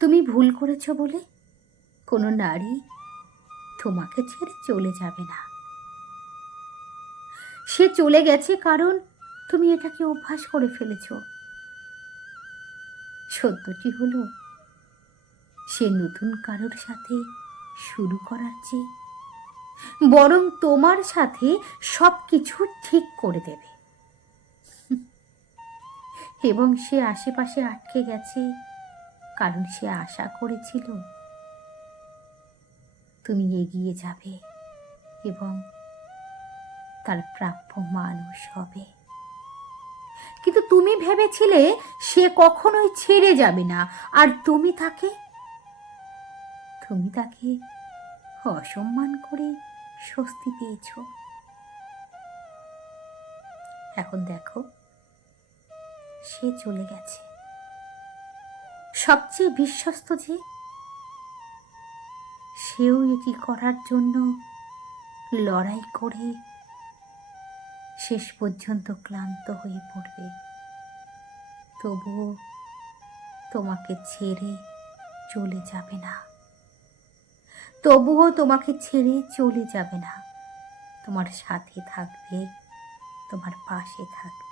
তুমি ভুল করেছ বলে কোনো নারী তোমাকে ছেড়ে চলে যাবে না। সে চলে গেছে কারণ তুমি এটাকে অভ্যাস করে ফেলেছ। সত্যটি হলো, সে নতুন কারোর সাথে শুরু করার চেয়ে বরং তোমার সাথে সবকিছু ঠিক করে দেবে। এবং সে আশেপাশে আটকে গেছে কারণ সে আশা করেছিল তুমি এগিয়ে যাবে এবং তার প্রাপ্য মানুষ হবে। কিন্তু তুমি ভেবেছিলে সে কখনোই ছেড়ে যাবে না, আর তুমি তাকে অসম্মান করে স্বস্তি পেয়েছ। এখন দেখো, সে চলে গেছে। সবচেয়ে বিশ্বস্ত যে, সেও এটি করার জন্য লড়াই করে শেষ পর্যন্ত ক্লান্ত হয়ে পড়বে। তবুও তোমাকে ছেড়ে চলে যাবে না। তোমার সাথে থাকবে, তোমার পাশে থাকবে।